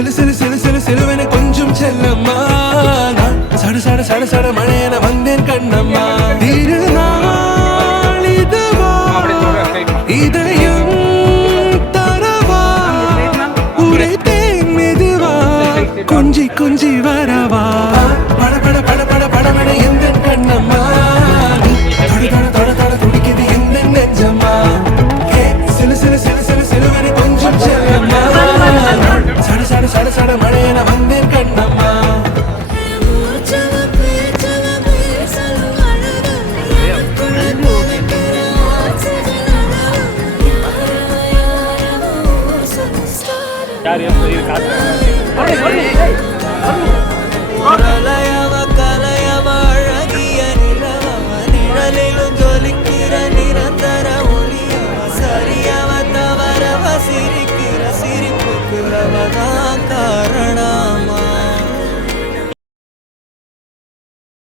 சிலு சிலு சிலு சிலு சிலுவென கொஞ்சம் செல்லம்மா நான் சட சட சட சட மழையென வந்தேன் கண்ணம்மா திருநாள் இதுவா இதயம் தரவா உரைத்தேன் மெதுவா கொஞ்சி கொஞ்சி வரவா பட பட பட பட படமென எந்த கண்ணம்மா தொட தொட தொட தொட துடிக்குது எந்த நெஞ்சம்மா சிலு சிலு சிலு சிலு சிலுவென கொஞ்சம் செல்லம்மா சட சட சட சட மழையென வந்தேன் கண்ணம்மா யார்